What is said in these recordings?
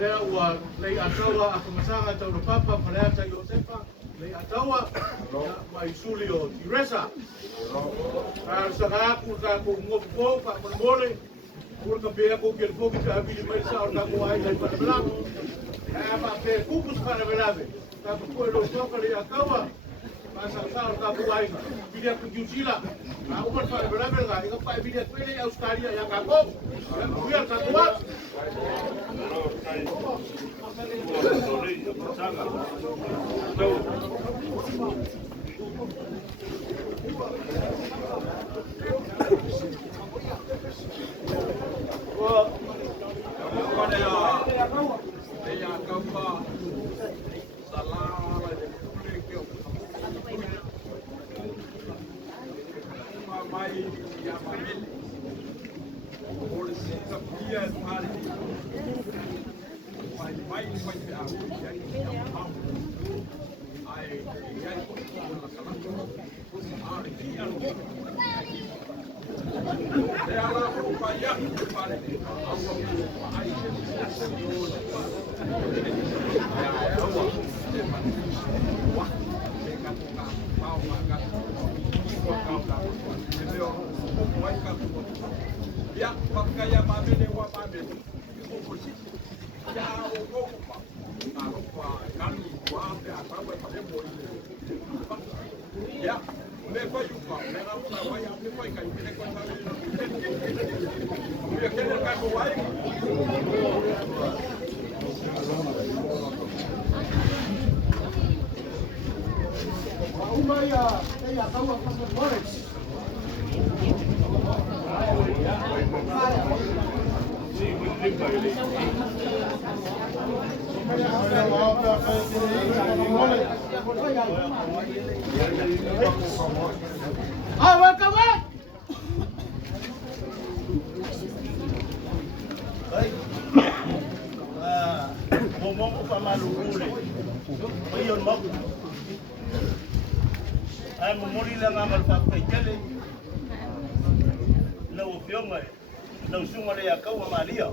Lepuia'i, Leiataua, Akamasanga, Taurapapa, Pareata, Yosefa, Leiataua, mai suli o Tiresa. Saka aku ngopo Pak Manono, urka bea ko ke foki ka abili mai sa o Tagoa'i ai para blanco. Apa ke kupus para belave. Ta ko lo toka Leiataua. Masa sa o Tagoa'i. Bidia ku jusila. Aku para belave ga, inga pa bidia ku ile Australia yang kako. Yang kuya Tagoa'i. Welcome back. Momo pa malulule. Iyon mo. Ay mumuri lang ang malpapakele. Lau fionga, lau sunga Leiataua Maria.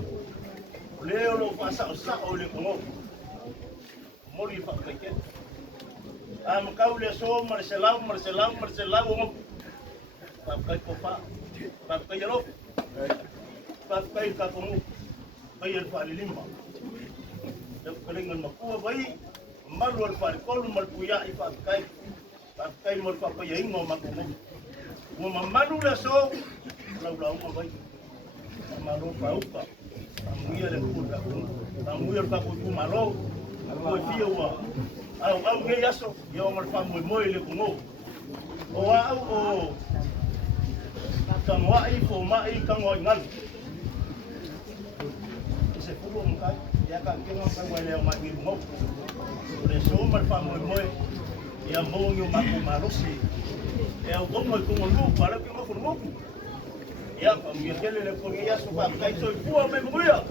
Leo lo pasa sa o le kongo. Mori papakele. Am kau le so marcelau ngo. Papai kopa. Papai lo. Papai ka kongo. Bayan palilimba. Kalingan makua bai. Malu al parikolu Lepuia'i pakai. Pakai mo papayain mo makumo. Mo mamalu le so. Lau mo bai. Malo paupa. Amuia le kuda. Amuia ka ku malo. Ko fiwa. Au nge yaso. Yo mal famu mo le kumo. O au o. Tagoa'i fo mai kangoi ngal. Se pulo mkai. Ya ka kenga ka wale o mai mo. Le so mal famu mo. Ya mo nyu maku marosi. Ya o mo ko mo para que mo formo. Ya, pamiyakele le korea suka kai soy pua me muia.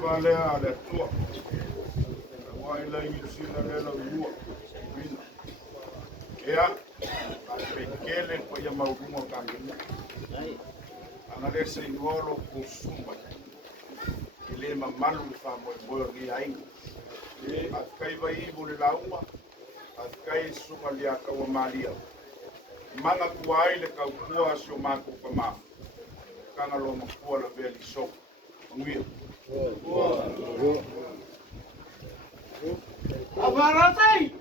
Vale a Letuā. Wai la yusina le la lua. Vina. Ya, pekele ko ya maugumo kangina. Angale se ngolo ko sumba. Ile mamalu fa mo ri ai. Akai vai bo le laua. Akai suka Leiataua Maria. Manga kuai le kaukua sio mako kama kanga lo makua la veli so ngui abarasai